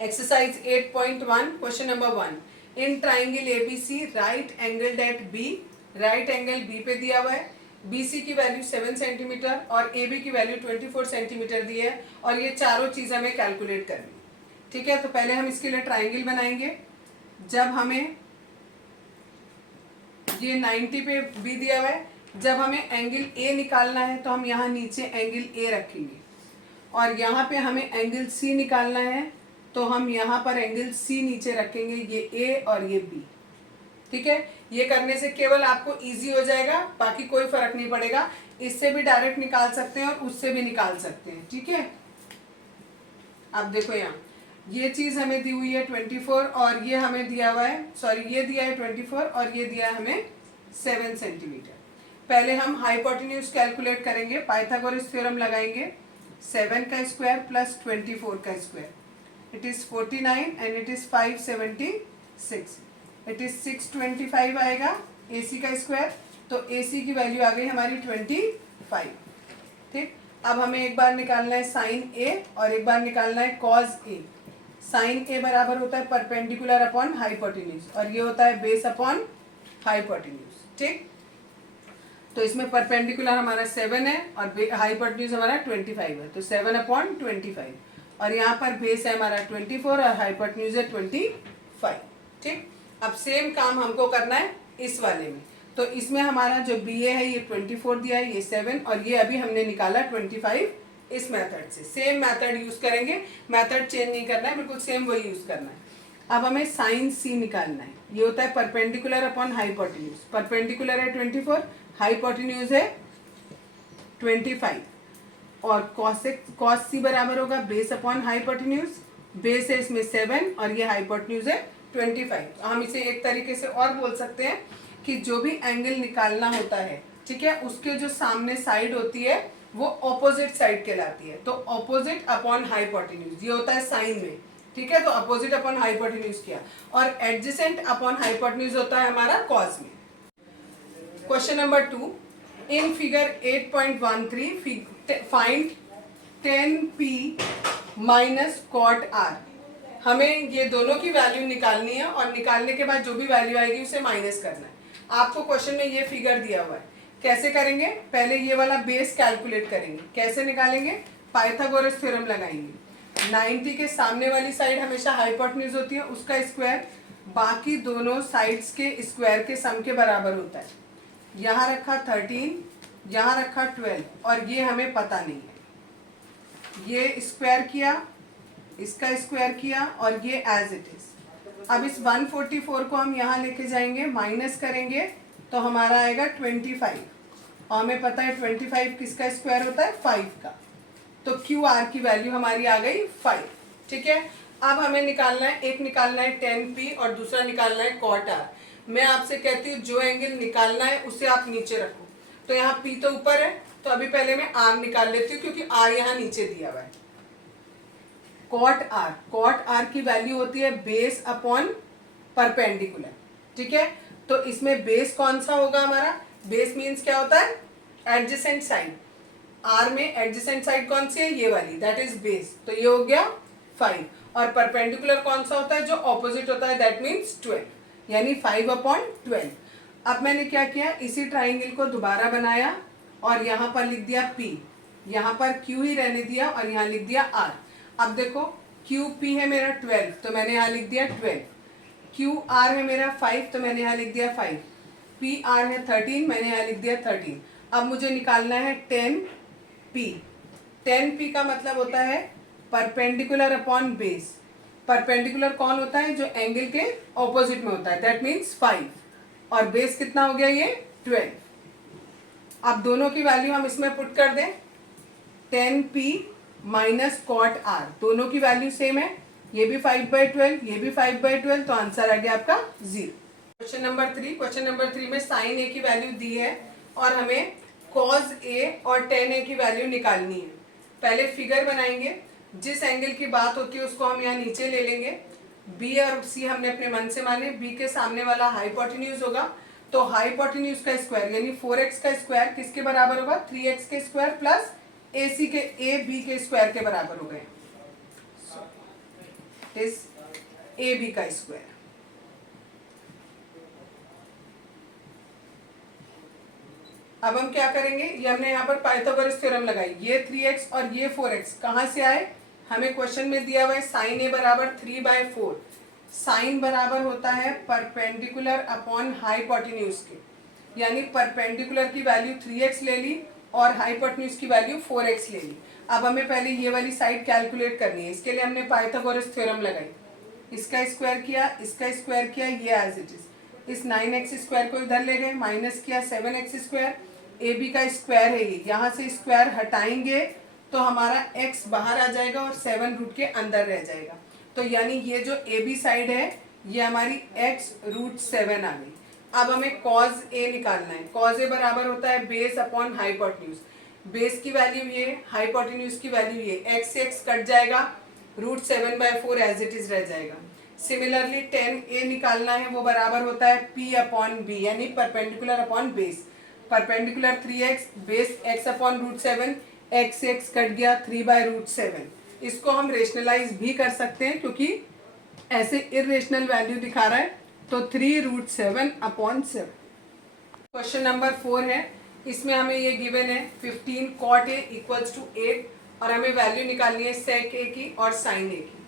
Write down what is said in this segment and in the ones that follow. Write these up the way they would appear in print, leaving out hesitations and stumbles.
Exercise 8.1, question number 1. In triangle ABC, right angled at B, right angle B पे दिया हुआ है, BC की वैल्यू 7 सेंटीमीटर और AB की वैल्यू 24 सेंटीमीटर दी है और ये चारों चीज़ हमें कैलकुलेट करनी है। ठीक है, तो पहले हम इसके लिए ट्राइंगल बनाएंगे। जब हमें ये 90 पे B दिया हुआ है, जब हमें एंगल A निकालना है तो हम यहाँ नीचे एंगल A रखेंगे और यहाँ पे हमें एंगल C निकालना है तो हम यहाँ पर एंगल C नीचे रखेंगे, ये A और ये B। ठीक है, ये करने से केवल आपको इजी हो जाएगा, बाकी कोई फर्क नहीं पड़ेगा। इससे भी डायरेक्ट निकाल सकते हैं और उससे भी निकाल सकते हैं। ठीक है, अब देखो यहाँ ये चीज़ हमें दी हुई है 24 और ये हमें दिया हुआ है, सॉरी ये दिया है 24 और ये दिया है हमें 7 सेंटीमीटर। पहले हम हाइपोटेन्यूज कैलकुलेट करेंगे, पाइथागोरस थ्योरम लगाएंगे। 7 का स्क्वायर प्लस 24 का square, it is 49 and it is 576, it is 625 आएगा। AC का स्क्वायर, तो AC की वैल्यू आ गई हमारी 25। ठीक, अब हमें एक बार निकालना है साइन A और एक बार निकालना है कॉज A। साइन A बराबर होता है परपेंडिकुलर अपॉन हाइपोटेन्यूज और ये होता है बेस अपॉन हाइपोटेन्यूज। ठीक, तो इसमें परपेंडिकुलर हमारा 7 है और हाइपोटेन्यूज हमारा 25 है, तो 7/25 और यहाँ पर बेस है हमारा 24 और हाइपोटेन्यूज है 25। ठीक, अब सेम काम हमको करना है इस वाले में। तो इसमें हमारा जो BA है ये 24 दिया है, ये 7 और ये अभी हमने निकाला 25। इस मेथड से सेम मेथड यूज करेंगे, मेथड चेंज नहीं करना है, बिल्कुल सेम वही यूज करना है। अब हमें साइन C निकालना है, ये होता है परपेंडिकुलर अपॉन हाइपोटेन्यूज। परपेंडिकुलर है 24, हाइपोटेन्यूज है 25 और कॉस C बराबर होगा बेस अपॉन हाइपोटेन्यूज। बेस है इसमें 7 और ये हाइपोटेन्यूज है 25। हम इसे एक तरीके से और बोल सकते हैं कि जो भी एंगल निकालना होता है, ठीक है, उसके जो सामने साइड होती है वो ऑपोजिट साइड कहलाती है। तो ऑपोजिट अपॉन हाइपोटेन्यूज ये होता है साइन में। ठीक है, तो अपोजिट अपॉन हाइपोटेन्यूज किया और एडजेसेंट अपॉन हाइपोटेन्यूज होता है हमारा कॉस में। Question number 2, in figure 8.13 find 10p minus cot r। हमें ये दोनों की वैल्यू निकालनी है और निकालने के बाद जो भी वैल्यू आएगी उसे माइनस करना है। आपको क्वेश्चन में ये फिगर दिया हुआ है, कैसे करेंगे? पहले ये वाला बेस कैलकुलेट करेंगे। कैसे निकालेंगे? पाइथागोरस थ्योरम लगाएंगे। 90 के सामने वाली साइड हमेशा हाइपोटेन्यूज होती है, उसका स्क्वायर बाकी दोनों साइड्स के स्क्वायर के सम के बराबर होता है। यहाँ रखा 13, यहाँ रखा 12 और ये हमें पता नहीं है। ये स्क्वायर किया, इसका स्क्वायर किया और ये एज इट इज। अब इस 144 को हम यहाँ लेके जाएंगे, माइनस करेंगे तो हमारा आएगा 25 और हमें पता है 25 किसका स्क्वायर होता है? 5 का। तो QR की वैल्यू हमारी आ गई 5। ठीक है, अब हमें निकालना है, एक निकालना है 10p और दूसरा निकालना है cot r। मैं आपसे कहती हूँ जो एंगल निकालना है उसे आप नीचे रखो। तो यहाँ p तो ऊपर है, तो अभी पहले मैं r निकाल लेती हूँ क्योंकि r यहाँ नीचे दिया हुआ है। कॉट r की वैल्यू होती है बेस अपॉन परपेंडिकुलर। ठीक है, तो इसमें बेस कौन सा होगा हमारा? बेस मीन्स क्या होता है? Adjacent side. r में एडजेसेंट साइड कौन सी है? ये वाली, दैट इज बेस। तो ये हो गया 5 और परपेंडिकुलर कौन सा होता है? जो ऑपोजिट होता है, दैट मीन्स 12, यानी 5/12। अब मैंने क्या किया, इसी ट्राइंगल को दोबारा बनाया और यहाँ पर लिख दिया p, यहाँ पर q ही रहने दिया और यहाँ लिख दिया r। अब देखो QP है मेरा 12 तो मैंने यहाँ लिख दिया 12, QR है मेरा 5 तो मैंने यहाँ लिख दिया 5, PR है 13 मैंने यहाँ लिख दिया 13। अब मुझे निकालना है 10P। 10P का मतलब होता है परपेंडिकुलर अपॉन बेस। परपेंडिकुलर कौन होता है? जो एंगल के ऑपोजिट में होता है, दैट मीन्स 5 और बेस कितना हो गया? ये 12। अब दोनों की वैल्यू हम इसमें पुट कर दें, 10P माइनस कॉट r, दोनों की वैल्यू सेम है, ये भी 5/12 ये भी 5/12, तो आंसर आ गया आपका 0। क्वेश्चन नंबर 3 में साइन A की वैल्यू दी है और हमें कॉज A और tan A की वैल्यू निकालनी है। पहले फिगर बनाएंगे, जिस एंगल की बात होती है उसको हम यहाँ नीचे ले लेंगे। B और C हमने अपने मन से माने। B के सामने वाला हाइपोटेन्यूज होगा, तो हाइपोटेन्यूज का स्क्वायर यानी 4x का स्क्वायर किसके बराबर होगा? 3x के स्क्वायर प्लस AB के स्क्वायर के बराबर हो गए। इज ए बी का स्क्वायर। अब हम क्या करेंगे, ये हमने यहाँ पर पाइथागोरस थ्योरम लगाई, ये 3x और ये 4x कहाँ से आए, हमें क्वेश्चन में दिया हुआ है साइन ए बराबर 3/4। साइन बराबर होता है परपेंडिकुलर अपॉन हाइपोटेन्यूज के, यानी परपेंडिकुलर की वैल्यू 3x ले ली और हाइपोटेन्यूज की वैल्यू 4x ले ली। अब हमें पहले ये वाली साइड कैलकुलेट करनी है, इसके लिए हमने पाइथागोरस थ्योरम लगाई, इसका स्क्वायर किया, इसका स्क्वायर किया, ये एज इट इज। इस 9x स्क्वायर को इधर ले गए, माइनस किया 7x स्क्वायर, ए बी का स्क्वायर है ये, यहाँ से स्क्वायर हटाएंगे तो हमारा x बाहर आ जाएगा और 7 रूट के अंदर रह जाएगा। तो यानी ये जो ए बी साइड है ये हमारी x√7 आ गई। अब हमें कॉज ए निकालना है। कॉज ए बराबर होता है बेस अपॉन हाइपोटेन्यूज। बेस की वैल्यू ये, हाइपोटेन्यूज की वैल्यू ये, x से x कट जाएगा, √7/4 एज इट इज रह जाएगा। सिमिलरली tan ए निकालना है, वो बराबर होता है p अपॉन बी, यानी perpendicular upon base. Perpendicular 3x, base x upon √7, x से x कट गया 3/√7। इसको हम रेशनलाइज भी कर सकते हैं क्योंकि ऐसे इरेशनल वैल्यू दिखा रहा है, तो 3√7/7। क्वेश्चन नंबर 4 है, इसमें हमें ये गिवन है 15 cot a इक्वल्स टू 8 और हमें वैल्यू निकालनी है sec a की और sin a की।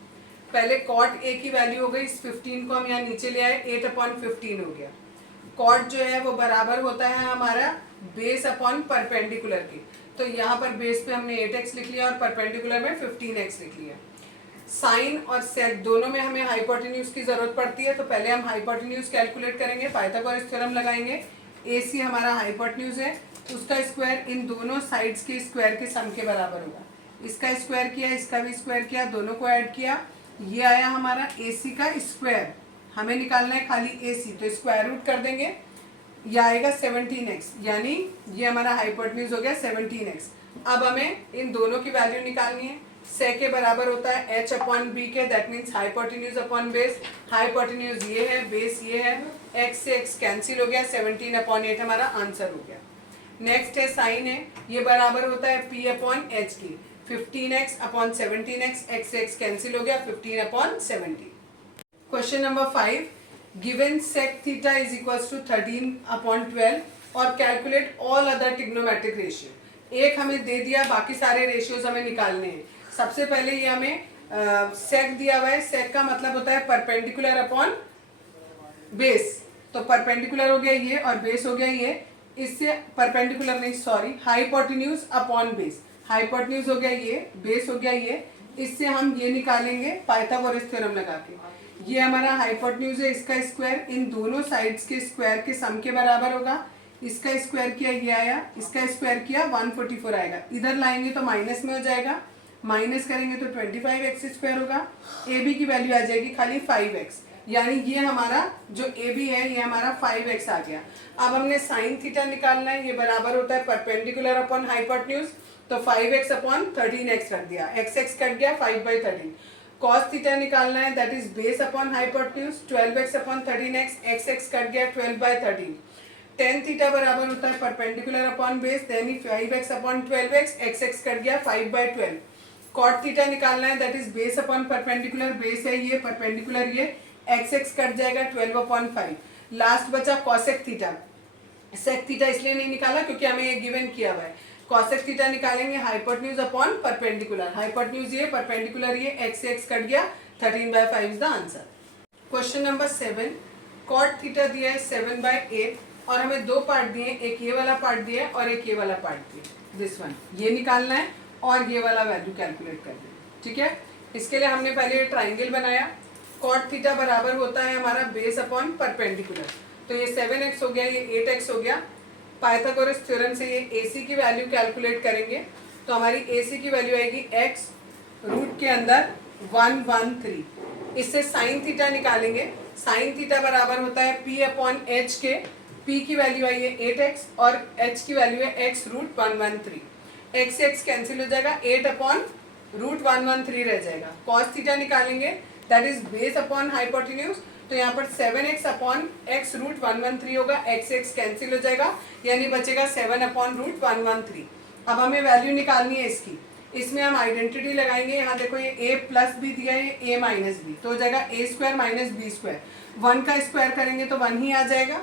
पहले cot a की वैल्यू हो गई, इस 15 को हम यहाँ नीचे ले आए, 8/15 हो गया। कॉट जो है वो बराबर होता है हमारा बेस अपॉन परपेंडिकुलर की, तो यहाँ पर बेस पे हमने 8x लिख लिया और परपेंडिकुलर में 15x लिख लिया। साइन और सेक दोनों में हमें हाइपोटेन्यूज की जरूरत पड़ती है, तो पहले हम हाइपोटेन्यूज कैलकुलेट करेंगे, पाइथागोरस थ्योरम लगाएंगे। AC हमारा हाइपोटेन्यूज है, उसका स्क्वायर इन दोनों साइड्स के स्क्वायर के सम के बराबर होगा। इसका स्क्वायर किया, इसका भी स्क्वायर किया, दोनों को ऐड किया, ये आया हमारा AC का स्क्वायर। हमें निकालना है खाली AC, तो स्क्वायर रूट कर देंगे, यह आएगा 17x, यानी ये हमारा हाइपोटेन्यूज हो गया 17x। अब हमें इन दोनों की वैल्यू निकालनी है। सेक के बराबर होता है h अपॉन बी के, that means hypotenuse upon base. Hypotenuse ये है, बेस ये है, x से x कैंसिल हो गया, 17/8 हमारा आंसर हो गया। नेक्स्ट है साइन है, ये बराबर होता है p अपॉन h की, 15x अपॉन 17x, x से x कैंसिल हो गया, 15/17। Question number 5, given sec theta is equals to 13/12 और calculate all other trigonometric ratio. एक हमें दे दिया, बाकी सारे रेशियोज हमें निकालने हैं। सबसे पहले ये हमें sec दिया हुआ है, sec का मतलब होता है परपेंडिकुलर अपॉन बेस, तो परपेंडिकुलर हो गया ये और बेस हो गया ये, इससे परपेंडिकुलर नहीं sorry, hypotenuse upon base, hypotenuse हो गया ये, बेस हो गया ये, इससे हम ये निकालेंगे पाइथागोरस थ्योरम लगा के। ये हमारा हाइपोटेन्यूज है, इसका स्क्वायर इन दोनों साइड्स के स्क्वायर के सम के बराबर होगा। इसका स्क्वायर किया ये आया, इसका स्क्वायर किया 144 आएगा, इधर लाएंगे तो माइनस में हो जाएगा, माइनस करेंगे तो 25x स्क्वायर होगा। ए बी की वैल्यू आ जाएगी खाली 5x, यानी ये हमारा जो ए बी है ये हमारा 5x आ गया। अब हमने साइन थीटा निकालना है, ये बराबर होता है परपेंडिकुलर अपॉन हाइपोटेन्यूज, तो 5x अपॉन 13x रख दिया, x कट गया 5/13। कॉस थीटा निकालना है, that is base upon hypotenuse, 12x upon 13x, x cut गया 12/13। टेन थीटा बराबर होता है perpendicular upon base, then 5x upon 12x, x cut गया 5/12। कॉट थीटा निकालना है, that is base upon perpendicular, base है ये, परपेंडिकुलर ये, x कट जाएगा 12/5। लास्ट बचा कॉसेक थीटा। सेक थीटा इसलिए नहीं निकाला क्योंकि हमें ये गिवन किया हुआ है। कॉसेक थीटा निकालेंगे हाइपोटेन्यूज अपॉन परपेंडिकुलर, हाइपोटेन्यूज ये, परपेंडिकुलर ये, x से x कट गया, 13/5 is the answer. Question number 7, cot theta दिया है 7/8 और हमें दो पार्ट दिए, एक ये वाला पार्ट दिया है और एक ये वाला पार्ट दिया, दिस वन, ये निकालना है और ये वाला वैल्यू कैलकुलेट करना है, ठीक है। इसके लिए हमने पहले ट्राइंगल बनाया। कॉट थीटा बराबर होता है हमारा बेस अपॉन परपेंडिकुलर, तो ये 7x हो गया, ये 8x हो गया। पाइथागोरस थ्योरम से ये AC की वैल्यू कैलकुलेट करेंगे, तो हमारी AC की वैल्यू आएगी x रूट के अंदर 113। इससे साइन थीटा निकालेंगे, साइन थीटा बराबर होता है p अपॉन h के, p की वैल्यू आई है 8x और h की वैल्यू है x रूट 113। x से x कैंसिल हो जाएगा, 8/√113 रह जाएगा। कॉस थीटा निकालेंगे, that is base upon hypotenuse, तो यहाँ पर 7x अपॉन x रूट 113 होगा, x कैंसिल हो जाएगा, यानी बचेगा 7/√113। अब हमें वैल्यू निकालनी है इसकी, इसमें हम आइडेंटिटी लगाएंगे। यहाँ देखो ये ए प्लस बी दिया है, ए माइनस बी, तो हो जाएगा ए स्क्वायर माइनस बी स्क्वायर। 1 का स्क्वायर करेंगे तो 1 ही आ जाएगा।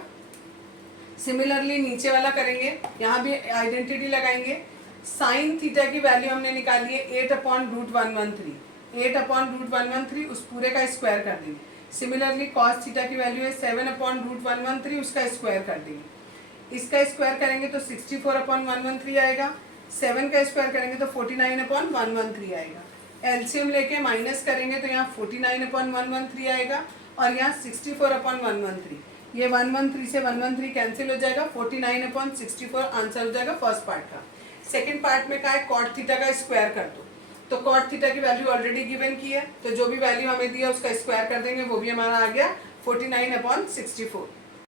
सिमिलरली नीचे वाला करेंगे, यहाँ भी आइडेंटिटी लगाएंगे। साइन थीटा की वैल्यू हमने निकाली है 8/√113, 8/√113, उस पूरे का स्क्वायर कर देंगे। सिमिलरली कॉस थीटा की वैल्यू है 7/√113, उसका स्क्वायर कर देंगे। इसका स्क्वायर करेंगे तो 64/113 आएगा। 7 का स्क्वायर करेंगे तो 49/113 आएगा। एलसीएम लेके माइनस करेंगे तो यहाँ 49/113 आएगा और यहाँ 64/113। ये 113 से 113 कैंसिल हो जाएगा, 49/64 आंसर हो जाएगा फर्स्ट पार्ट का। सेकंड पार्ट में क्या है, कॉट थीटा का स्क्वायर कर दो। तो कॉट थीटा की वैल्यू ऑलरेडी गिवन की है, तो जो भी वैल्यू हमें दी है उसका स्क्वायर कर देंगे, वो भी हमारा आ गया 49/64।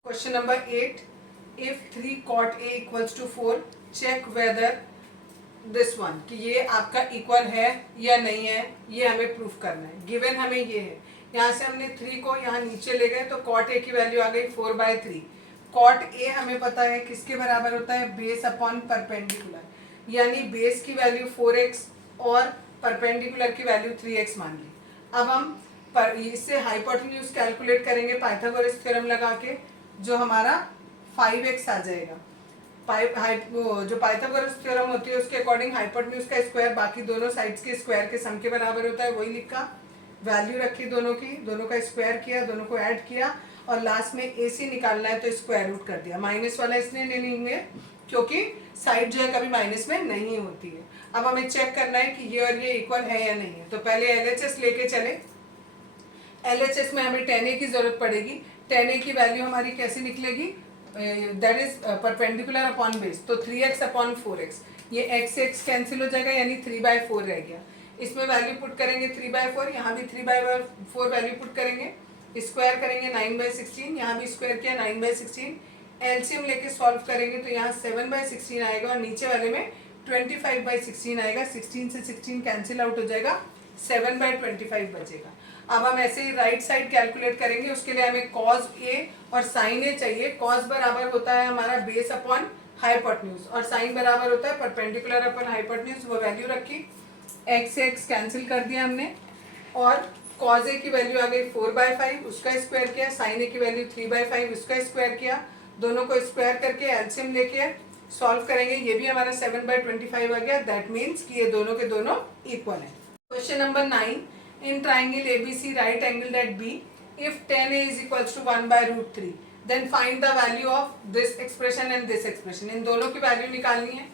Question number 8, if 3 cot A equals to 4 check whether this one, कि ये आपका इक्वल है या नहीं है, ये हमें प्रूफ करना है। गिवन हमें ये है, यहाँ से हमने 3 को यहाँ नीचे ले गए तो cot A की वैल्यू आ गई 4/3। cot A हमें पता है किसके बराबर होता है, बेस अपॉन परपेंडिकुलर, यानी बेस की वैल्यू 4x और परपेंडिकुलर की वैल्यू 3x मान ली। अब हम इससे हाइपोटेन्यूज कैलकुलेट करेंगे पाइथागोरस थ्योरम लगा के, जो हमारा 5x आ जाएगा। जो पाइथागोरस थ्योरम होती है उसके अकॉर्डिंग हाइपोटेन्यूज का स्क्वायर बाकी दोनों साइड्स के स्क्वायर के सम के बराबर होता है, वही लिखा। वैल्यू रखी दोनों की, दोनों का स्क्वायर किया, दोनों को ऐड किया और लास्ट में AC निकालना है तो स्क्वायर रूट कर दिया। माइनस वाला इसलिए नहीं लेंगे क्योंकि साइड जो है कभी माइनस में नहीं होती है। अब हमें चेक करना है कि ये और ये इक्वल है या नहीं है, तो पहले LHS लेके चले। LHS में हमें 10A की जरूरत पड़ेगी। 10A की वैल्यू हमारी कैसे निकलेगी, that is perpendicular upon base, तो 3x/4x, ये x कैंसिल हो जाएगा यानी 3/4 रह गया। इसमें वैल्यू पुट करेंगे 3/4, यहाँ भी 3/4 वैल्यू पुट करेंगे, स्क्वायर करेंगे 9/16, यहाँ भी स्क्वायर किया 9/16। एलसीएम लेके सॉल्व करेंगे तो यहाँ 7/16 आएगा और नीचे वाले में 25/16 आएगा। 16 से 16 कैंसिल आउट हो जाएगा, 7/25 बचेगा। अब हम ऐसे ही राइट साइड कैलकुलेट करेंगे, उसके लिए हमें cos A और sin A चाहिए। cos बराबर होता है हमारा बेस अपॉन हाइपोटेन्यूज और sin बराबर होता है परपेंडिकुलर अपॉन हाइपोटेन्यूज, वो वैल्यू रखी, x से x कैंसिल कर दिया हमने और cos A की वैल्यू आ गई 4/5, उसका स्क्वायर किया, sin A की वैल्यू 3/5, उसका स्क्वायर किया, दोनों को स्क्वायर करके एलसीएम लेके सॉल्व करेंगे, ये भी हमारा 7/25 आ गया। दैट मीन्स कि ये दोनों के दोनों इक्वल है। Question number 9, in triangle ABC right angle at B, if 10A is equals to 1/√3 then find the value of this expression and this expression। इन दोनों की वैल्यू निकालनी है।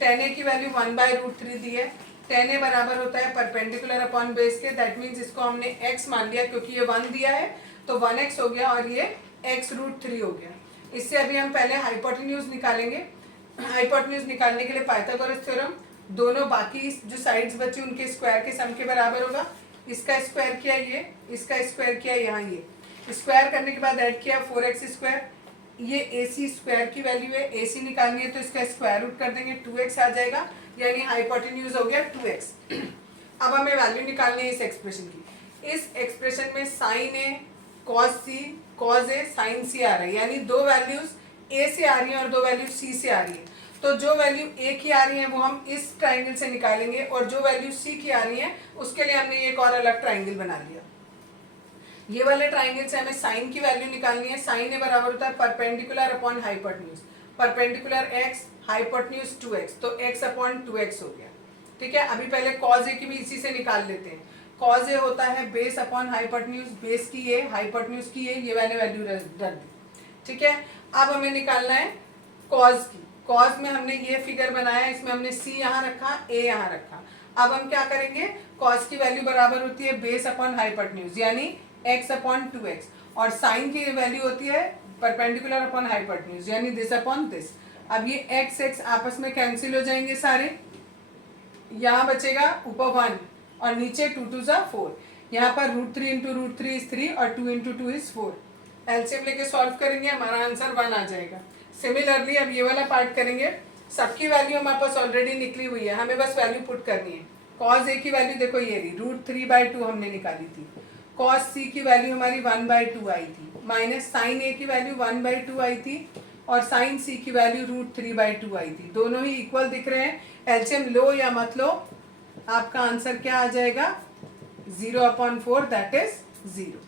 10A की वैल्यू 1/√3 दी है। 10A बराबर होता है परपेंडिकुलर अपॉन बेस के, दैट मीन्स इसको हमने x मान लिया क्योंकि ये 1 दिया है तो 1x हो गया और ये x√3 हो गया। इससे अभी हम पहले हाइपोटेन्यूज निकालेंगे। हाइपोटेन्यूज निकालने के लिए पाइथागोरस थ्योरम, दोनों बाकी जो साइड्स बचे उनके स्क्वायर के सम के बराबर होगा। इसका स्क्वायर किया ये, इसका स्क्वायर किया यहाँ, ये स्क्वायर करने के बाद ऐड किया 4x²। ये AC स्क्वायर की वैल्यू है, AC निकालनी है तो इसका स्क्वायर रूट कर देंगे, 2x आ जाएगा, यानी हाइपोटेन्यूज हो गया 2x। अब हमें वैल्यू निकालनी है इस एक्सप्रेशन की। इस एक्सप्रेशन में sine A cos C cos A sin C आ रहा है, यानी दो वैल्यूज A से आ रही हैं और दो वैल्यू C से आ रही है। तो जो वैल्यू A की आ रही है वो हम इस ट्राइंगल से निकालेंगे और जो वैल्यू C की आ रही है उसके लिए हमने एक और अलग ट्राइंगल बना लिया। ये वाले ट्राइंगल से हमें साइन की वैल्यू निकालनी है। साइन A बराबर होता है perpendicular upon hypotenuse, perpendicular x, hypotenuse 2x, तो x/2x हो गया। ठीक है, अभी पहले cos A की भी इसी से निकाल लेते हैं। cos A होता है बेस अपॉन हाइपोटेन्यूज, बेस की A हाइपोटेन्यूज की A, ये वाले वैल्यू रख दी। ठीक है, अब हमें निकालना है cos की। cos में हमने ये फिगर बनाया, इसमें हमने C यहाँ रखा, A यहाँ रखा। अब हम क्या करेंगे, cos की वैल्यू बराबर होती है बेस अपॉन हाइपोटेन्यूज यानी x/2x और साइन की वैल्यू होती है परपेंडिकुलर अपॉन हाइपोटेन्यूज यानी दिस अपॉन दिस। अब ये x आपस में कैंसिल हो जाएंगे सारे, यहाँ बचेगा ऊपर 1 और नीचे 2 2 ज़ा 4, यहाँ पर √3 × √3 इज 3 और 2 × 2 इज 4। एलसीएम लेके सॉल्व करेंगे, हमारा आंसर 1 आ जाएगा। सिमिलरली अब ये वाला पार्ट करेंगे, सबकी वैल्यू हमारे पास ऑलरेडी निकली हुई है, हमें बस वैल्यू पुट करनी है। cos A की वैल्यू देखो ये रही, √3/2 हमने निकाली थी। cos C की वैल्यू हमारी 1/2 आई थी, माइनस साइन A की वैल्यू 1/2 आई थी और साइन C की वैल्यू √3/2 आई थी। दोनों ही इक्वल दिख रहे हैं, एलसीएम लो या मत लो आपका आंसर क्या आ जाएगा 0/4 that is 0।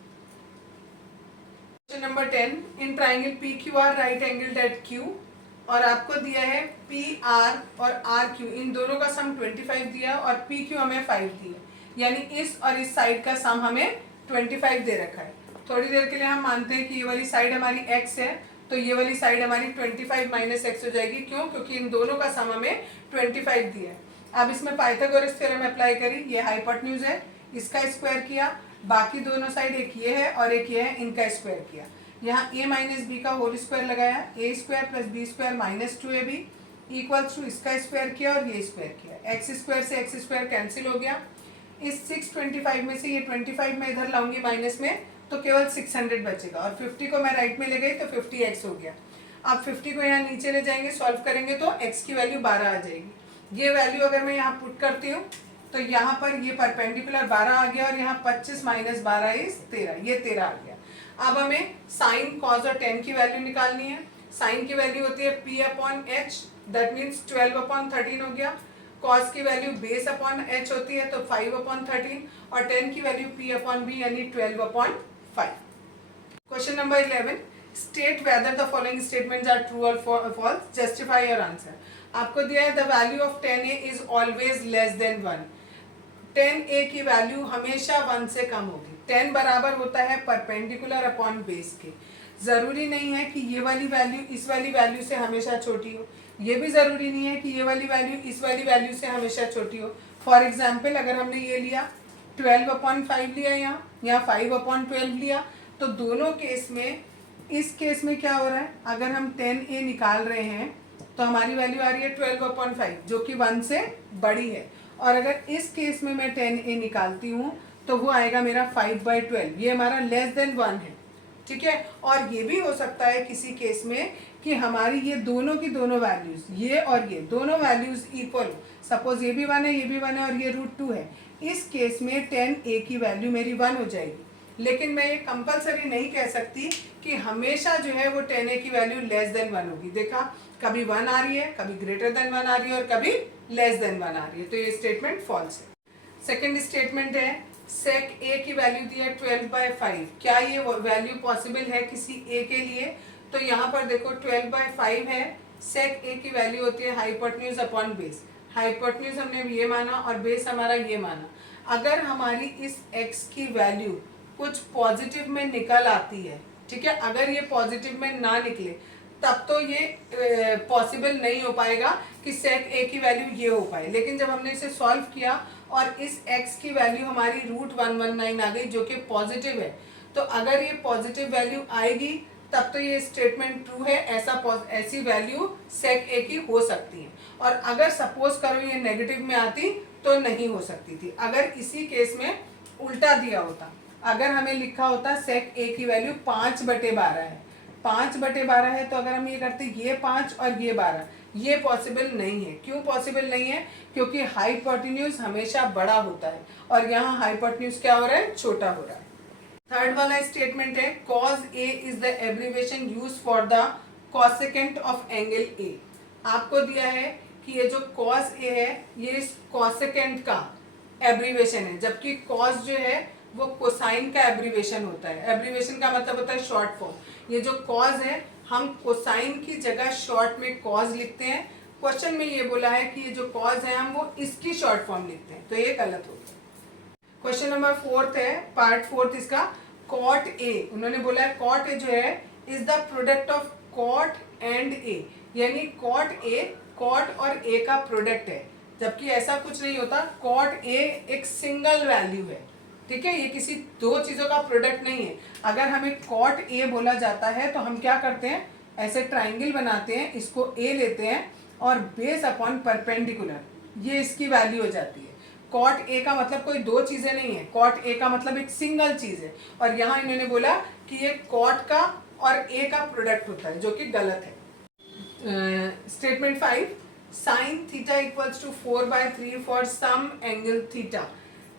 Question number 10 in triangle P Q R right angled at Q और आपको दिया है पी आर और आर क्यू इन दोनों का सम 25 दिया और पी क्यू हमें 5 दिया, यानी इस और इस साइड का सम हमें 25 दे रखा है। थोड़ी देर के लिए हम मानते हैं कि ये वाली साइड हमारी x है, तो ये वाली साइड हमारी 25 माइनस एक्स हो जाएगी। क्यों? क्योंकि इन दोनों का सम हमें 25 दिया है। अब इसमें पाइथागोरस थ्योरम अप्लाई करी, ये हाइपोटेन्यूज है, इसका स्क्वायर किया, बाकी दोनों साइड एक ये है और एक ये है, इनका स्क्वायर किया। यहाँ a माइनस बी का होल स्क्वायर लगाया, a square plus B square minus 2ab equals to इसका स्क्वायर किया और ये स्क्वायर किया। एक्स स्क्वायर से एक्स स्क्वायर कैंसिल हो गया। इस 625 में से ये 25 में इधर लाऊंगी माइनस में, तो केवल 600 बचेगा और 50 को मैं राइट में ले गई तो 50x हो गया। अब 50 को यहाँ नीचे ले जाएंगे, सॉल्व करेंगे तो x की वैल्यू 12 आ जाएगी। ये वैल्यू अगर मैं यहाँ पुट करती हूँ तो यहाँ पर ये परपेंडिकुलर 12 आ गया और यहाँ 25 माइनस 12 इज 13, ये 13 आ गया। अब हमें साइन कॉस और टेन की वैल्यू निकालनी है। साइन की वैल्यू होती है p/h, दैट मीन्स 12/13 हो गया। कॉस की वैल्यू बेस अपॉन h होती है तो 5/13 और टेन की वैल्यू p/b यानी 12/5। Question number 11 state whether the following statements are true और फॉल्स, जस्टिफाई योर आंसर। आपको दिया है the value of 10a is always less than 1। 10a की वैल्यू हमेशा 1 से कम होगी। 10 बराबर होता है परपेंडिकुलर अपॉन बेस के। जरूरी नहीं है कि ये वाली वैल्यू इस वाली वैल्यू से हमेशा छोटी हो, ये भी जरूरी नहीं है कि ये वाली वैल्यू इस वाली वैल्यू से हमेशा छोटी हो। फॉर एग्जाम्पल अगर हमने ये लिया 12/5 लिया, यहाँ 5/12 लिया, तो दोनों केस में, इस केस में क्या हो रहा है, अगर हम 10a निकाल रहे हैं तो हमारी वैल्यू आ रही है 12/5 जो कि 1 से बड़ी है, और अगर इस केस में मैं 10a निकालती हूँ तो वो आएगा मेरा 5/12, ये हमारा लेस देन 1 है। ठीक है, और ये भी हो सकता है किसी केस में कि हमारी ये दोनों की दोनों वैल्यूज, ये और ये दोनों वैल्यूज इक्वल हो। सपोज ये भी 1 है, ये भी 1 है और ये √2 है। इस केस में 10a की वैल्यू मेरी 1 हो जाएगी। लेकिन मैं ये कंपलसरी नहीं कह सकती कि हमेशा जो है वो 10a की वैल्यू लेस देन 1 होगी। देखा, कभी 1 आ रही है, कभी ग्रेटर देन 1 आ रही है और कभी लेस देन 1 आ रही है, तो ये स्टेटमेंट फॉल्स है। सेकेंड स्टेटमेंट है सेक a की वैल्यू दी है 12/5। क्या ये वैल्यू पॉसिबल है किसी a के लिए? तो यहाँ पर देखो 12/5 है, सेक a की वैल्यू होती है हाइपोटेन्यूज अपॉन बेस। हाइपोटेन्यूज हमने ये माना और बेस हमारा ये माना। अगर हमारी इस x की वैल्यू कुछ पॉजिटिव में निकल आती है, ठीक है, अगर ये पॉजिटिव में ना निकले तब तो ये पॉसिबल नहीं हो पाएगा कि सेक a की वैल्यू ये हो पाए। लेकिन जब हमने इसे सॉल्व किया और इस x की वैल्यू हमारी √119 आ गई जो कि पॉजिटिव है, तो अगर ये पॉजिटिव वैल्यू आएगी तब तो ये स्टेटमेंट ट्रू है, ऐसी वैल्यू सेक a की हो सकती है। और अगर सपोज करो ये नेगेटिव में आती तो नहीं हो सकती थी। अगर इसी केस में उल्टा दिया होता, अगर हमें लिखा होता सेक a की वैल्यू 5/12 है, 5/12 है, तो अगर हम ये करते ये 5 और ये 12, ये पॉसिबल नहीं है। क्यों पॉसिबल नहीं है? क्योंकि हाइपोटेन्यूज हमेशा बड़ा होता है और यहाँ हाइपोटेन्यूज क्या हो रहा है, छोटा हो रहा है। थर्ड वाला स्टेटमेंट है cos A is the abbreviation use for the cosecant of angle A। आपको दिया है कि ये जो cos A है ये इस कॉसेकेंट का एब्रीविएशन है, जबकि cos जो है वो कोसाइन का एब्रीविएशन होता है। एब्रीविएशन का मतलब होता है शॉर्ट फॉर्म। ये जो cos है हम कोसाइन की जगह शॉर्ट में cos लिखते हैं। क्वेश्चन में ये बोला है कि ये जो cos है हम वो इसकी शॉर्ट फॉर्म लिखते हैं, तो ये गलत हो गया। क्वेश्चन नंबर 4 है, पार्ट 4 इसका, cot A। उन्होंने बोला है cot A जो है is the product of cot and A, यानी cot A cot और A का प्रोडक्ट है, जबकि ऐसा कुछ नहीं होता। cot A एक सिंगल वैल्यू है, ठीक है, ये किसी दो चीजों का प्रोडक्ट नहीं है। अगर हमें cot A बोला जाता है तो हम क्या करते हैं, ऐसे ट्राइंगल बनाते हैं, इसको A लेते हैं और बेस अपॉन परपेंडिकुलर, ये इसकी वैल्यू हो जाती है। cot A का मतलब कोई दो चीजें नहीं है, cot A का मतलब एक सिंगल चीज है, और यहाँ इन्होंने बोला कि ये cot का और A का प्रोडक्ट होता है, जो कि गलत है। Statement 5 sine theta equals to 4/3 for some angle theta.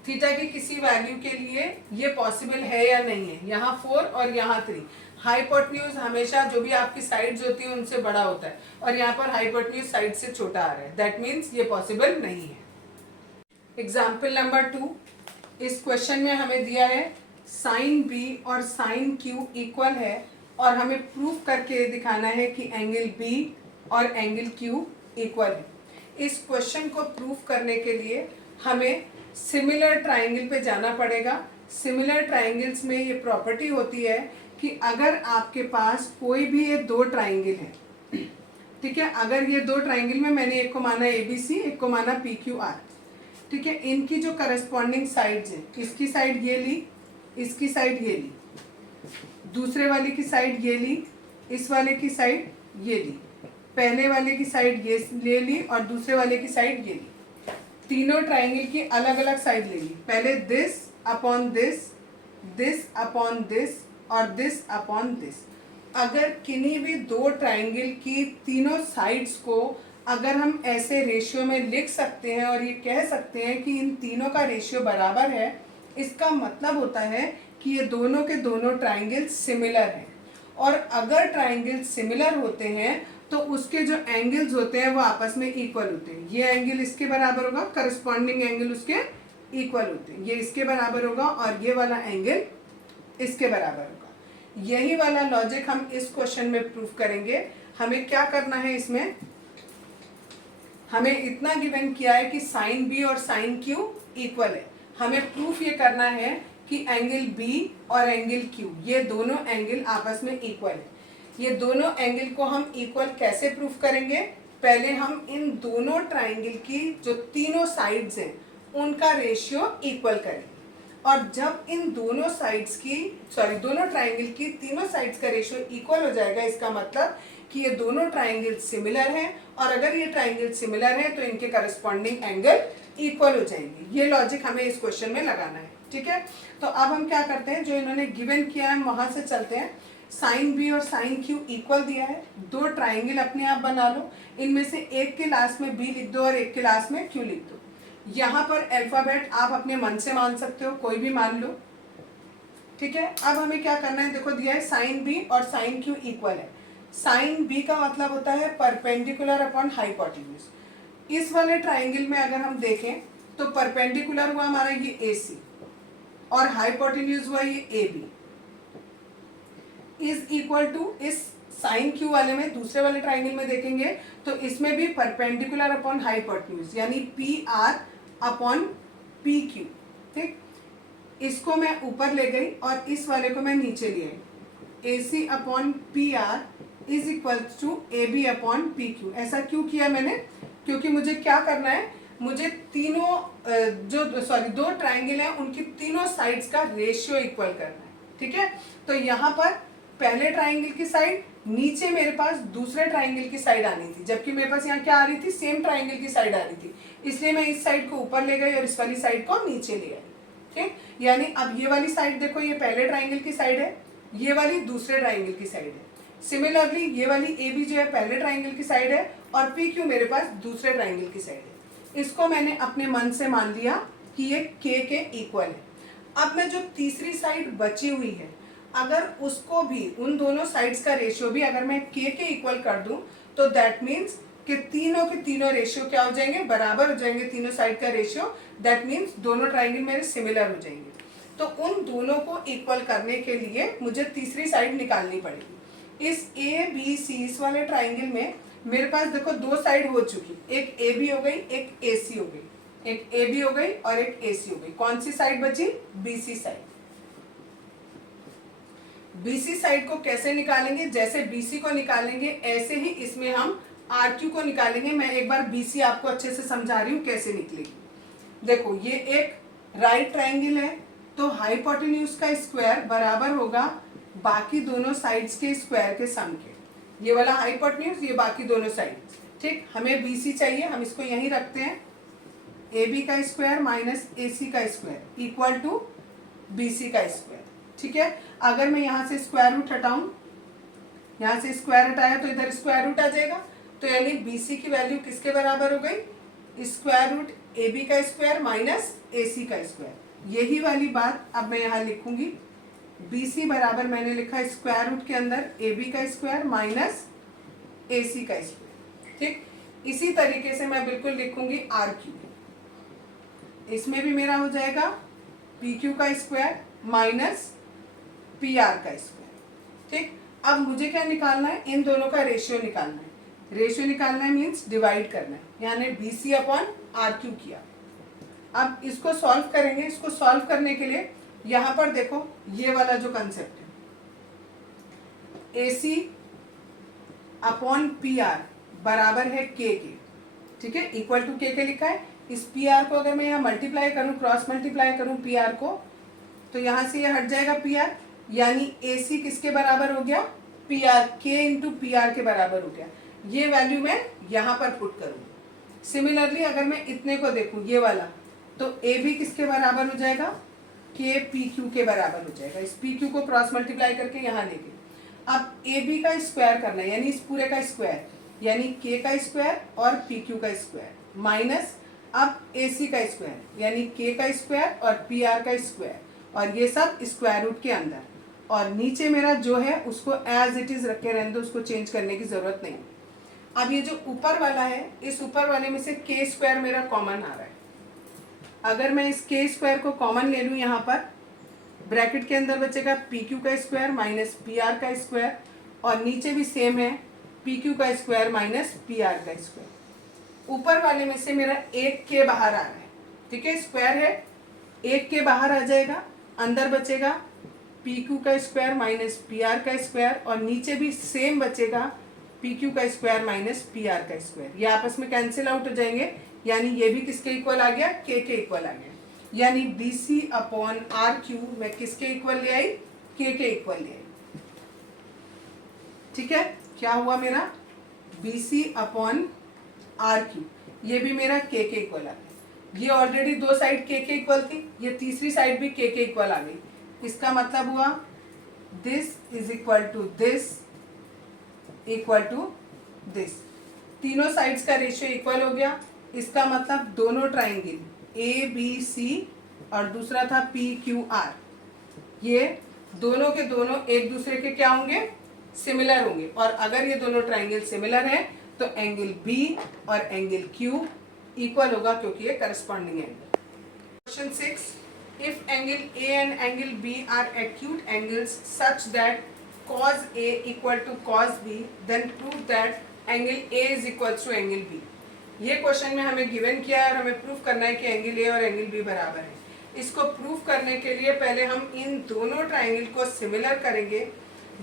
Theta की किसी वैल्यू के लिए ये पॉसिबल है या नहीं है। यहाँ 4 और यहाँ 3। हाइपोटेन्यूज हमेशा जो भी आपकी साइड्स होती है उनसे बड़ा होता है, और यहाँ पर हाइपोटेन्यूज साइड से छोटा आ रहा है, दैट मीन्स ये पॉसिबल नहीं है। एग्जाम्पल नंबर 2, इस क्वेश्चन में हमें दिया है साइन बी और साइन क्यू इक्वल है और हमें प्रूफ करके दिखाना है कि एंगल बी और एंगल क्यू इक्वल है। इस क्वेश्चन को प्रूफ करने के लिए हमें सिमिलर ट्राइंगल पे जाना पड़ेगा। सिमिलर ट्राइंगल्स में ये प्रॉपर्टी होती है कि अगर आपके पास कोई भी ये दो ट्राइंगल है, ठीक है, अगर ये दो ट्राइंगल में मैंने एक को माना ABC, एक को माना PQR, ठीक है, इनकी जो करस्पॉन्डिंग साइड्स हैं, इसकी साइड ये ली, इसकी साइड ये ली, दूसरे वाले की साइड ये ली, इस वाले की साइड ये ली, पहले वाले की साइड ये ले ली और दूसरे वाले की साइड ये ली। तीनों ट्राइंगल की अलग अलग साइड ले ली। पहले this upon this, this upon this और दिस अपॉन दिस। अगर किन्हीं भी दो ट्राइंगल की तीनों साइड्स को अगर हम ऐसे रेशियो में लिख सकते हैं और ये कह सकते हैं कि इन तीनों का रेशियो बराबर है, इसका मतलब होता है कि ये दोनों के दोनों ट्राइंगल सिमिलर हैं। और अगर ट्राइंगल सिमिलर होते हैं तो उसके जो एंगल्स होते हैं वो आपस में इक्वल होते हैं। ये एंगल इसके बराबर होगा, करस्पॉन्डिंग एंगल उसके इक्वल होते हैं। ये इसके बराबर होगा और ये वाला एंगल इसके बराबर होगा। यही वाला लॉजिक हम इस क्वेश्चन में प्रूफ करेंगे। हमें क्या करना है, इसमें हमें इतना गिवन किया है कि साइन बी और साइन क्यू इक्वल है। हमें प्रूफ ये करना है कि एंगल बी और एंगल क्यू ये दोनों एंगल आपस में इक्वल है। ये दोनों एंगल को हम इक्वल कैसे प्रूफ करेंगे? पहले हम इन दोनों ट्राइंगल की जो तीनों साइड्स हैं उनका रेशियो इक्वल करेंगे। और जब इन दोनों साइड्स की दोनों ट्राइंगल की तीनों साइड्स का रेशियो इक्वल हो जाएगा, इसका मतलब कि ये दोनों ट्राइंगल सिमिलर हैं और अगर ये ट्राइंगल सिमिलर हैं तो इनके करस्पॉन्डिंग एंगल इक्वल हो जाएंगे। ये लॉजिक हमें इस क्वेश्चन में लगाना है, ठीक है। तो अब हम क्या करते हैं, जो इन्होंने गिवन किया है वहां से चलते हैं। साइन बी और साइन क्यू इक्वल दिया है, दो ट्राइंगल अपने आप बना लो, इनमें से एक के लास्ट में बी लिख दो और एक के लास्ट में क्यू लिख दो। यहाँ पर अल्फाबेट आप अपने मन से मान सकते हो, कोई भी मान लो, ठीक है। अब हमें क्या करना है, देखो दिया है साइन बी और साइन क्यू इक्वल है। साइन बी का मतलब होता है परपेंडिकुलर अपॉन हाइपोटेन्यूज। इस वाले ट्राइंगल में अगर हम देखें तो परपेंडिकुलर हुआ हमारा ये AC और हाइपोटेन्यूज हुआ ये AB इज इक्वल टू, इस साइन क्यू वाले में दूसरे वाले ट्राइंगल में देखेंगे तो इसमें भी परपेंडिकुलर अपॉन हाइपोटेन्यूज यानी PR अपॉन PQ, ठीक। इसको मैं ऊपर ले गई और इस वाले को मैं नीचे ले आई। AC अपॉन PR is equal to AB अपॉन PQ। ऐसा क्यों किया मैंने? क्योंकि मुझे क्या करना है, मुझे तीनों दो ट्राइंगल हैं उनकी तीनों साइड्स का रेशियो इक्वल करना है, ठीक है। तो यहाँ पर पहले ट्राइंगल की साइड नीचे मेरे पास दूसरे ट्राइंगल की साइड आनी थी, जबकि मेरे पास यहाँ क्या आ रही थी, सेम ट्राइंगल की साइड आ रही थी, इसलिए मैं इस साइड को ऊपर ले गई और इस वाली साइड को नीचे ले आई, ठीक। यानी अब ये वाली साइड देखो, ये पहले ट्राइंगल की साइड है, ये वाली दूसरे ट्राइंगल की साइड है। सिमिलरली ये वाली AB जो है पहले ट्राइंगल की साइड है और PQ मेरे पास दूसरे ट्राइंगल की साइड है। इसको मैंने अपने मन से मान लिया कि ये K के इक्वल है। अब मैं जो तीसरी साइड बची हुई है, अगर उसको भी, उन दोनों साइड्स का रेशियो भी अगर मैं K के इक्वल कर दूं तो दैट मीन्स कि तीनों के तीनों रेशियो क्या हो जाएंगे, बराबर हो जाएंगे, तीनों साइड का रेशियो। दैट मीन्स दोनों ट्राइंगल मेरे सिमिलर हो जाएंगे। तो उन दोनों को इक्वल करने के लिए मुझे तीसरी साइड निकालनी पड़ेगी। इस ABC इस वाले ट्राइंगल में मेरे पास देखो दो साइड हो चुकी, एक AB हो गई, एक AC हो गई, एक AB हो गई और एक AC हो गई। कौन सी साइड बची? BC side. BC साइड को कैसे निकालेंगे? जैसे BC को निकालेंगे ऐसे ही इसमें हम RQ को निकालेंगे। मैं एक बार BC आपको अच्छे से समझा रही हूँ कैसे निकलेगी। देखो ये एक राइट ट्राइंगल है तो हाइपोटेन्यूज का स्क्वायर बराबर होगा बाकी दोनों साइड्स के स्क्वायर के सम के। ये वाला हाइपोटेन्यूज, ये बाकी दोनों साइड, ठीक। हमें BC चाहिए, हम इसको यहीं रखते हैं। AB का स्क्वायर माइनस AC का स्क्वायर इक्वल टू BC का स्क्वायर, ठीक है। अगर मैं यहाँ से स्क्वायर रूट हटाऊं, यहाँ से स्क्वायर हटाया तो इधर स्क्वायर रूट आ जाएगा, तो यानी BC की वैल्यू किसके बराबर हो गई? स्क्वायर रूट AB का स्क्वायर माइनस AC का स्क्वायर। यही वाली बात अब मैं यहाँ लिखूंगी। BC बराबर मैंने लिखा स्क्वायर रूट के अंदर AB का स्क्वायर माइनस AC का स्क्वायर, ठीक। इसी तरीके से मैं बिल्कुल लिखूंगी RQ। इसमें भी मेरा हो जाएगा पी क्यू का स्क्वायर माइनस पी आर का स्क्वायर। ठीक, अब मुझे क्या निकालना है, इन दोनों का रेशियो निकालना है। रेशियो निकालना है मीन्स डिवाइड करना है, यानी B C upon R Q किया। अब इसको सॉल्व करेंगे। इसको सॉल्व करने के लिए यहाँ पर देखो ये वाला जो कंसेप्ट है, ए सी अपॉन पी आर बराबर है के के। ठीक है, इक्वल टू के लिखा है। इस पी आर को अगर मैं यहाँ मल्टीप्लाई करूँ, क्रॉस मल्टीप्लाई करूँ पी आर को, तो यहाँ से ये हट जाएगा पी आर, यानी ए सी किसके बराबर हो गया, पी आर, के इंटू पी आर के बराबर हो गया। ये वैल्यू मैं यहाँ पर पुट करूँगी। सिमिलरली अगर मैं इतने को देखूँ ये वाला, तो ए भी किसके बराबर हो जाएगा, के पी क्यू के बराबर हो जाएगा। इस पी क्यू को क्रॉस मल्टीप्लाई करके यहाँ लेके अब ए बी का स्क्वायर करना है, यानी इस पूरे का स्क्वायर, यानी के का स्क्वायर और पी क्यू का स्क्वायर माइनस अब ए सी का स्क्वायर, यानी के का स्क्वायर और पी आर का स्क्वायर, और ये सब स्क्वायर रूट के अंदर। और नीचे मेरा जो है उसको एज इट इज रखे रहने दो, उसको चेंज करने की जरूरत नहीं। अब ये जो ऊपर वाला है, इस ऊपर वाले में से के स्क्वायर मेरा कॉमन आ रहा है। अगर मैं इस के स्क्वायर को कॉमन ले लूँ, यहाँ पर ब्रैकेट के अंदर बचेगा पी क्यू का स्क्वायर माइनस पी आर का स्क्वायर, और नीचे भी सेम है पी क्यू का स्क्वायर माइनस पी आर का स्क्वायर। ऊपर वाले में से मेरा एक के बाहर आ रहा है। ठीक है, स्क्वायर है, एक के बाहर आ जाएगा, अंदर बचेगा पी क्यू का स्क्वायर माइनस पी आर का स्क्वायर, और नीचे भी सेम बचेगा पी क्यू का स्क्वायर माइनस पी आर का स्क्वायर। ये आपस में कैंसिल आउट हो जाएंगे, यानी ये भी किसके इक्वल आ गया, के इक्वल आ गया। यानी B C upon R Q मैं किसके इक्वल ले आई, के इक्वल ले आई। ठीक है, क्या हुआ मेरा, B C upon R Q, ये भी मेरा के इक्वल आ गया। ये ऑलरेडी दो साइड के इक्वल थी, ये तीसरी साइड भी के इक्वल आ गई। इसका मतलब हुआ this is equal to this equal to this, तीनों साइड्स का रेशियो इक्वल हो गया। इसका मतलब दोनों ट्राइंगल ए बी सी और दूसरा था पी क्यू आर, ये दोनों के दोनों एक दूसरे के क्या होंगे, सिमिलर होंगे। और अगर ये दोनों ट्राइंगल सिमिलर है तो एंगल बी और एंगल क्यू इक्वल होगा, क्योंकि ये corresponding angle. Question 6, if angle A and angle B are acute angles such that cos A equal to cos B, then prove that angle A is equal to angle B। ये question में हमें given किया है और हमें proof करना है कि एंगल ए और एंगल बी बराबर है। इसको प्रूफ करने के लिए पहले हम इन दोनों ट्राइंगल को सिमिलर करेंगे।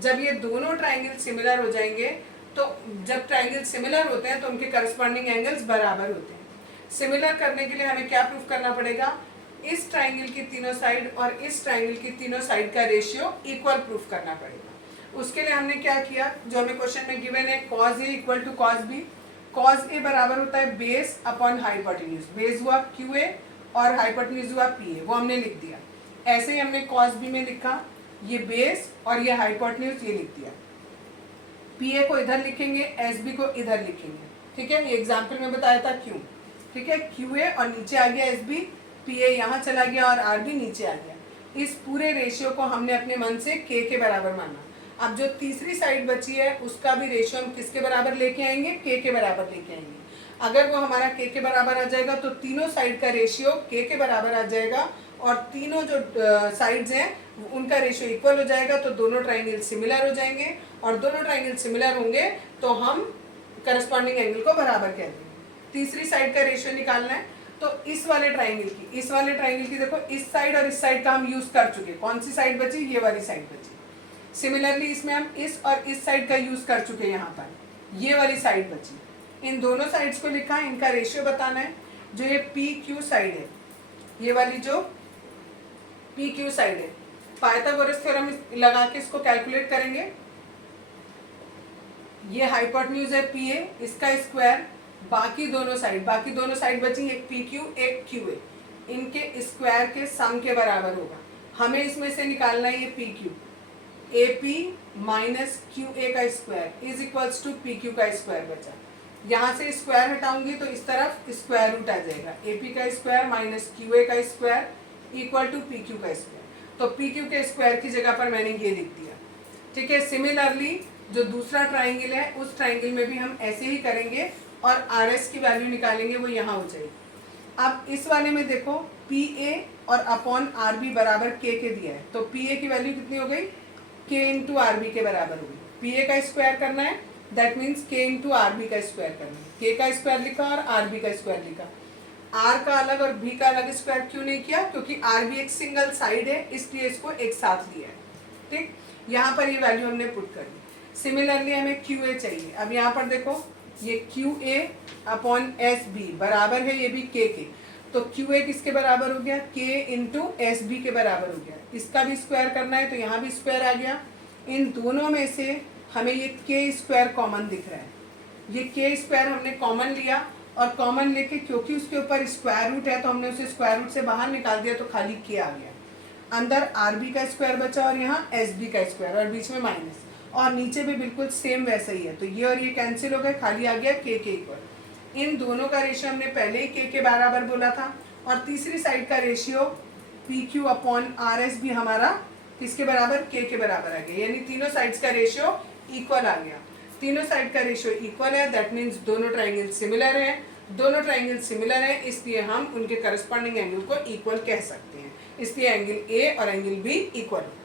जब ये दोनों ट्राइंगल सिमिलर हो जाएंगे, तो जब ट्राइंगल सिमिलर होते हैं तो उनके करस्पॉन्डिंग एंगल्स बराबर होते हैं। सिमिलर करने के लिए हमें क्या प्रूफ करना पड़ेगा, इस ट्राइंगल की तीनों साइड और इस ट्राइंगल की तीनों साइड का रेशियो इक्वल प्रूफ करना पड़ेगा। उसके लिए हमने क्या किया, जो हमें क्वेश्चन में गिवन है cos A equal to cos B। cos A बराबर होता है बेस अपॉन हाइपोटेन्यूज, बेस हुआ QA और हाइपोटेन्यूज हुआ PA, वो हमने लिख दिया। ऐसे ही हमने cos B में लिखा, ये बेस और ये हाइपोटेन्यूज, ये लिख दिया। PA को इधर लिखेंगे, SB को इधर लिखेंगे। ठीक है, ये एग्जाम्पल में बताया था क्यों। ठीक है, QA और नीचे आ गया SB, PA यहाँ चला गया और RB नीचे आ गया। इस पूरे रेशियो को हमने अपने मन से के बराबर माना। अब जो तीसरी साइड बची है उसका भी रेशियो हम किसके बराबर लेके आएंगे, के बराबर लेके आएंगे। अगर वो हमारा के बराबर आ जाएगा तो तीनों साइड का रेशियो के बराबर आ जाएगा, और तीनों जो साइड्स हैं उनका रेशियो इक्वल हो जाएगा, तो दोनों ट्राइंगल सिमिलर हो जाएंगे। और दोनों ट्राइंगल सिमिलर होंगे तो हम करस्पॉन्डिंग एंगल को बराबर कह देंगे। तीसरी साइड का रेशियो निकालना है, तो इस वाले ट्राइंगल की देखो, इस साइड और इस साइड का हम यूज कर चुके। कौन सी साइड बची, ये वाली साइड बची। सिमिलरली इसमें हम इस और इस साइड का यूज कर चुके, यहाँ पर ये वाली साइड बची। इन दोनों साइड्स को लिखा है, इनका रेशियो बताना है। जो ये पी क्यू साइड है, ये वाली जो पी क्यू साइड है, पाइथागोरस थ्योरम लगा के इसको कैलकुलेट करेंगे। ये हाइपोटेन्यूज है PA, इसका स्क्वायर, बाकी दोनों साइड बची, एक PQ एक QA, इनके स्क्वायर के सम के बराबर होगा। हमें इसमें से निकालना है ये PQ, AP माइनस QA का square is equals to PQ का स्क्वायर बचा। यहाँ से स्क्वायर हटाऊंगी तो इस तरफ स्क्वायर रूट आ जाएगा, AP का स्क्वायर माइनस QA का स्क्वायर इक्वल टू PQ का स्क्वायर। तो PQ के स्क्वायर की जगह पर मैंने ये लिख दिया। ठीक है, सिमिलरली जो दूसरा ट्राइंगल है उस ट्राइंगल में भी हम ऐसे ही करेंगे और RS की वैल्यू निकालेंगे, वो यहाँ हो जाएगी। अब इस वाले में देखो, पी ए और अपॉन आर बी बराबर के दिया है, तो पी ए की वैल्यू कितनी हो गई, के इंटू आर बी के बराबर होगी। पी ए का स्क्वायर करना है, दैट मीन्स के इंटू आर बी का स्क्वायर करना है। के का स्क्वायर लिखा और आर बी का स्क्वायर लिखा। आर का अलग और बी का अलग स्क्वायर क्यों नहीं किया, क्योंकि आर बी एक सिंगल साइड है, इसलिए इसको एक साथ लिया है। ठीक, यहाँ पर ये वैल्यू हमने पुट कर दी। सिमिलरली हमें क्यू ए चाहिए। अब यहाँ पर देखो, ये Q A upon S B बराबर है ये भी के, तो क्यू ए किसके बराबर हो गया, के इंटू एस बी के बराबर हो गया। इसका भी स्क्वायर करना है, तो यहाँ भी स्क्वायर आ गया। इन दोनों में से हमें ये के स्क्वायर कॉमन दिख रहा है, ये के स्क्वायर हमने कॉमन लिया, और कॉमन लेके क्योंकि उसके ऊपर स्क्वायर रूट है तो हमने उसे स्क्वायर रूट से बाहर निकाल दिया, तो खाली के आ गया। अंदर आर बी का स्क्वायर बचा और यहाँ एस बी का स्क्वायर, और बीच में माइनस, और नीचे भी बिल्कुल सेम वैसा ही है, तो ये और ये कैंसिल हो गए, खाली आ गया के इक्वल। इन दोनों का रेशियो हमने पहले ही के बराबर बोला था, और तीसरी साइड का ratio P Q upon R S भी हमारा किसके बराबर, के बराबर आ गया, यानी तीनों साइड्स का रेशियो इक्वल आ गया। तीनों साइड का रेशियो इक्वल है, दैट मीन्स दोनों ट्राइंगल सिमिलर है। दोनों ट्राइंगल सिमिलर है, इसलिए हम उनके करस्पॉन्डिंग एंगल को इक्वल कह सकते हैं, इसलिए एंगल ए और एंगल बी इक्वल है।